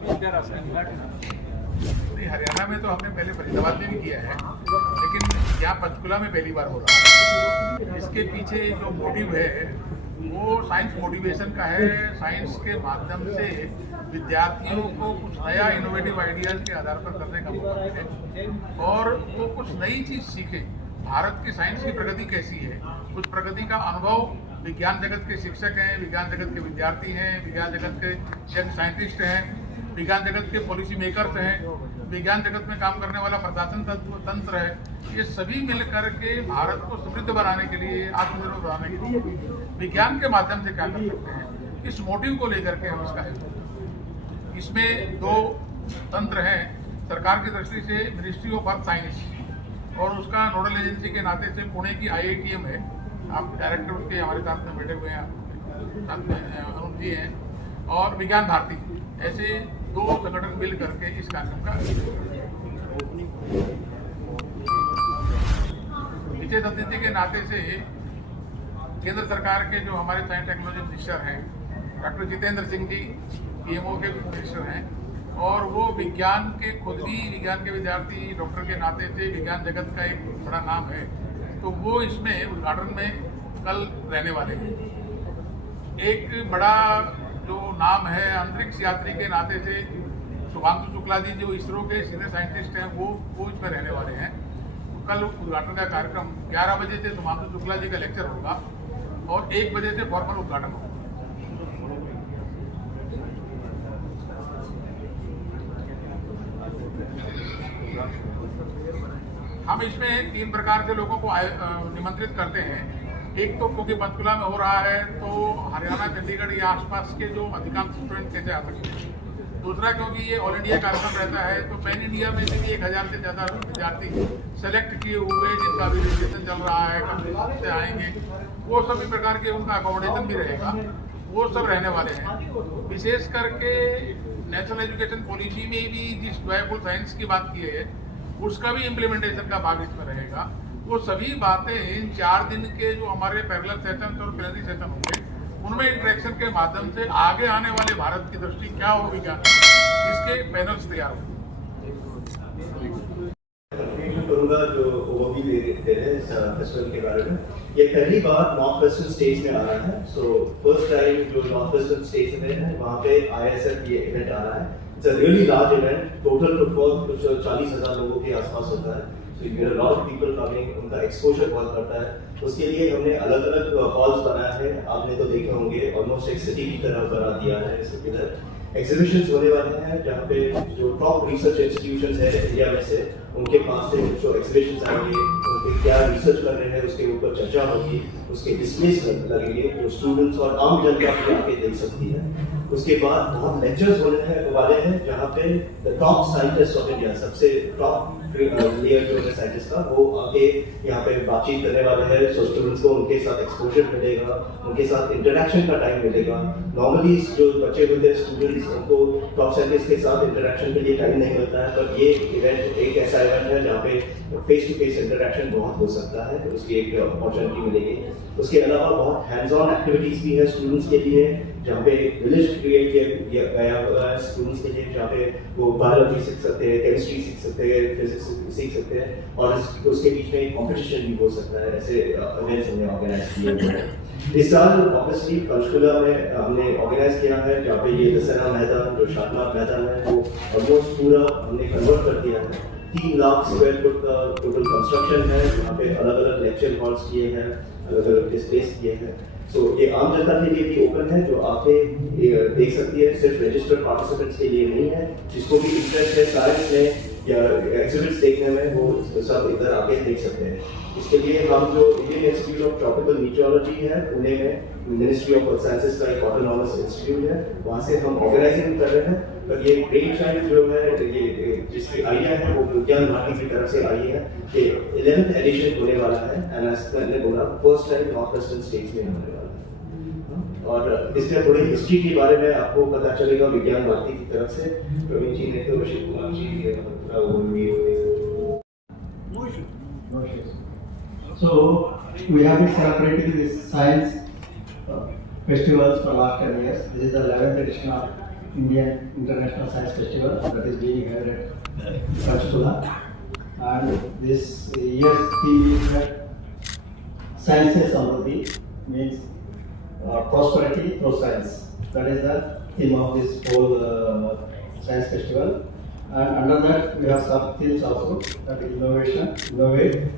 नहीं, हरियाणा में तो हमने पहले फरीदाबाद में भी किया है, लेकिन यहाँ पंचकुला में पहली बार हो रहा है। इसके पीछे जो मोटिव है वो साइंस मोटिवेशन का है। साइंस के माध्यम से विद्यार्थियों को कुछ नया इनोवेटिव आइडियाज के आधार पर करने का मौका मिले और वो कुछ नई चीज़ सीखे। भारत की साइंस की प्रगति कैसी है, उस प्रगति का अनुभव विज्ञान जगत के शिक्षक हैं, विज्ञान जगत के विद्यार्थी हैं, विज्ञान जगत के यंग साइंटिस्ट हैं, विज्ञान जगत के पॉलिसी मेकर्स हैं, विज्ञान जगत में काम करने वाला प्रशासन तंत्र है, ये सभी मिलकर के भारत को समृद्ध बनाने के लिए, आत्मनिर्भर बनाने के लिए विज्ञान के माध्यम से क्या कर सकते हैं, इस मोटिव को लेकर के हम इसका आयोजन। इसमें दो तंत्र हैं। सरकार की दृष्टि से मिनिस्ट्री ऑफ अर्थ साइंस और उसका नोडल एजेंसी के नाते से पुणे की IITM है। आप डायरेक्टर उसके हमारे साथ में बैठे हुए हैं, साथ में अरुण जी हैं, और विज्ञान भारती, ऐसे दो संगठन मिल करके इस कार्यक्रम का विशेष अतिथि के नाते से केंद्र सरकार के जो हमारे साइंस टेक्नोलॉजी मिनिस्टर हैं डॉक्टर जितेंद्र सिंह जी PMO के मिनिस्टर हैं, और वो विज्ञान के खुद भी विज्ञान के विद्यार्थी डॉक्टर के नाते से विज्ञान जगत का एक बड़ा नाम है, तो वो इसमें उद्घाटन में कल रहने वाले हैं। एक बड़ा जो नाम है अंतरिक्ष यात्री के नाते से शुभांशु शुक्ला जी जो इसरो के सीनियर साइंटिस्ट हैं वो इसमें रहने वाले हैं। तो कल उद्घाटन का कार्यक्रम 11 बजे से शुभांशु शुक्ला जी का लेक्चर होगा और 1 बजे से फॉर्मल उद्घाटन होगा। हम इसमें 3 प्रकार से लोगों को निमंत्रित करते हैं। एक तो क्योंकि पंचकुला में हो रहा है तो हरियाणा, चंडीगढ़ या आसपास के जो अधिकांश स्टूडेंट कैसे आ सकते हैं। दूसरा क्योंकि ये ऑल इंडिया कार्यक्रम रहता है तो पैन इंडिया में से भी 1000 से ज़्यादा विद्यार्थी सेलेक्ट किए हुए जिनका अभी रजिस्ट्रेशन चल रहा है, कब से आएंगे, वो सभी प्रकार के उनका अकोमोडेशन भी रहेगा, वो सब रहने वाले हैं। विशेष करके नेशनल एजुकेशन पॉलिसी में भी जिस जॉयफुल साइंस की बात की है उसका भी इम्प्लीमेंटेशन का भाग इसमें रहेगा। वो सभी बातें इन 4 दिन के जो हमारे पैरेलल सेशन और प्लेनरी सेशन होंगे उनमें इंटरेक्शन के माध्यम से आगे आने वाले भारत की दृष्टि क्या हो विज्ञान, इसके पैनल्स तैयार होंगे। करूंगा जो ओवरव्यू दे रहे हैं फेस्टिवल के बारे में। ये पहली बार नॉर्थ वेस्टर्न स्टेट्स में आ रहा है। सो फर्स्ट टाइम जो नॉर्थ वेस्टर्न स्टेट्स में है वहाँ पे ISF ये इवेंट आ रहा है। It's a really large event. Total footfall कुछ 40,000 लोगों के आसपास होता है। So you get a lot of people coming, उनका एक्सपोजर बहुत बढ़ता है। उसके लिए हमने अलग अलग हॉल्स बनाए हैं, आपने तो देखे होंगे, ऑलमोस्ट एक सिटी की तरह बना दिया है। इधर एग्जीबिशंस होने वाले हैं जहाँ पे जो टॉप रिसर्च इंस्टीट्यूशंस है इंडिया में से उनके पास से जो एग्जीबिशंस आएंगे, उनके क्या रिसर्च कर रहे हैं उसके ऊपर चर्चा होगी, उसके डिस्प्लेस लगेंगे जो स्टूडेंट्स और आम जनता भी आके देख सकती है। उसके बाद बहुत लेक्चर्स होने वाले हैं जहाँ पे the top scientist of India, सबसे टॉप लेयर जो है साइंटिस्ट का, वो आके यहाँ पे बातचीत करने वाले हैं। सो स्टूडेंट्स को उनके साथ एक्सपोजर मिलेगा, उनके साथ इंटरेक्शन का टाइम मिलेगा। नॉर्मली जो बच्चे होते हैं स्टूडेंट्स, उनको टॉप साइंटिस्ट के साथ इंटरेक्शन के लिए टाइम नहीं मिलता है, पर ये इवेंट एक ऐसा इवेंट है जहाँ पे फेस टू फेस इंटरेक्शन बहुत हो सकता है, तो उसकी एक अपॉर्चुनिटी मिलेगी। उसके अलावा बहुत हैंड्स ऑन एक्टिविटीज भी है स्टूडेंट्स के लिए, जहाँ पे विलेज क्रिएट किया गया हुआ है स्टूडेंट्स के लिए, जहाँ पे वो बायोलॉजी सीख सकते हैं, केमिस्ट्री सीख सकते हैं, फिजिक्स सीख सकते हैं, और उसके बीच में कॉम्पिटिशन भी हो सकता है। ऐसे इवेंट्स हमने ऑर्गेनाइज किए हैं। इस साल ऑब्वियसली पंचकुला में हमने ऑर्गेनाइज किया है, जहाँ पे ये दशहरा मैदान जो शादमार मैदान है वो ऑलमोस्ट पूरा हमने कन्वर्ट कर दिया है। 3 लाख स्क्वायर फुट का टोटल कंस्ट्रक्शन है, जहाँ पे अलग अलग लेक्चर हॉल्स किए हैं, अलग अलग डिस्प्लेस किए हैं। सो ये आम जनता के लिए भी ओपन है, जो आके देख सकती है, सिर्फ रजिस्टर्ड पार्टिसिपेंट्स के लिए नहीं है। जिसको भी इंटरेस्ट है साइंस में या एग्जिबिट्स देखने में वो सब इधर आके देख सकते हैं। इसके लिए हम जो इंडियन इंस्टीट्यूट ऑफ ट्रॉपिकल मीटियोलॉजी है पुणे में, मिनिस्ट्री ऑफ अर्थ साइंसेज का एक ऑटोनॉमस इंस्टीट्यूट है, वहाँ से हम ऑर्गेनाइजिंग कर रहे हैं। पर ये ब्रेन चाइल्ड जो है, ये जिसकी आइडिया है वो विज्ञान भारती की तरफ से आई है कि 11th एडिशन होने वाला है। एंड मैंने बोला first time north western states में होने वाला है। और इसमें थोड़ी हिस्ट्री के बारे में आपको पता चलेगा विज्ञान भारती की तरफ से। प्रवीण जी ने तो अभिषेक कुमार जी पूरा ओवरव्यू दे सकते। So we have been celebrating this science festivals for last 10 years. This is the 11th edition of Indian International Science Festival that is being held at Panchkula. And this year's theme is that Sciences Samruddhi, means prosperity through science. That is the theme of this whole science festival. And under that we have sub themes also, that is innovation, innovate,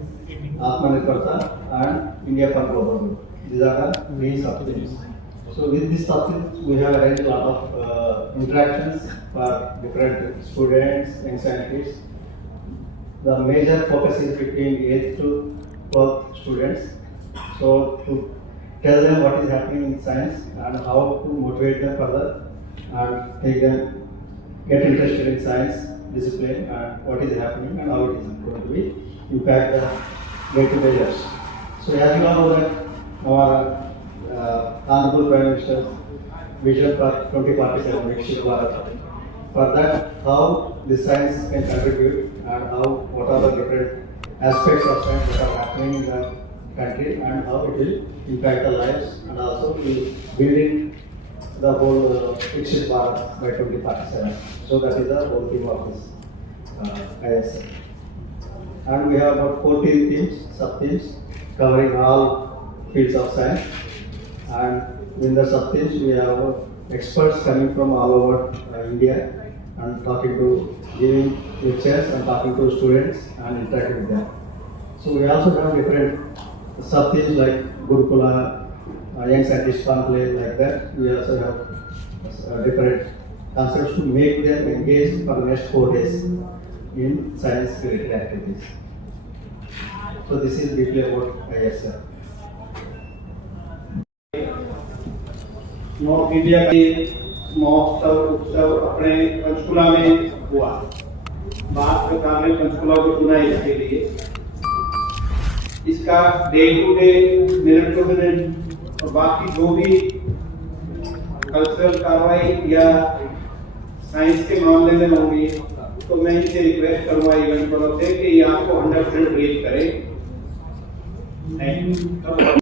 Atmanirbharta, and India for global good. These are the three sub themes. So with this sub themes we have arranged a lot of interactions for different students and scientists. The major focus is between 8th to 12th students. So to tell them what is happening in science and how to motivate them further and make them get interested in science discipline and what is happening and how it is going to be impact the day-to-day lives. So as you all know that our Honorable Prime Minister's vision for 2047 Vikshit Bharat. For that, how the science can contribute and how what are the different aspects of science that are happening in the country and how it will impact the lives and also will building the whole Vikshit Bharat by 2047. So that is the whole theme of this ISF. And we have about 14 themes, sub-themes covering all fields of science. And in the sub-themes we have experts coming from all over India and giving lectures and talking to students and interacting with them. So we also have different sub-themes like Gurukula, Young Scientist Conclave, like that. We also have different concepts to make them engaged for the next 4 days in science-related activities. So this is briefly about ISF. North India के महोत्सव उत्सव अपने पंचकुला में हुआ। भारत सरकार ने पंचकुला को चुना इसके लिए। इसका day to day, minute to minute और बाकी जो भी कल्चरल कार्रवाई या साइंस के मामले में होंगी, तो मैं इनसे रिक्वेस्ट करूंगा इवेंट वालों से कि ये आपको 100% ब्रीफ करें। Thank you.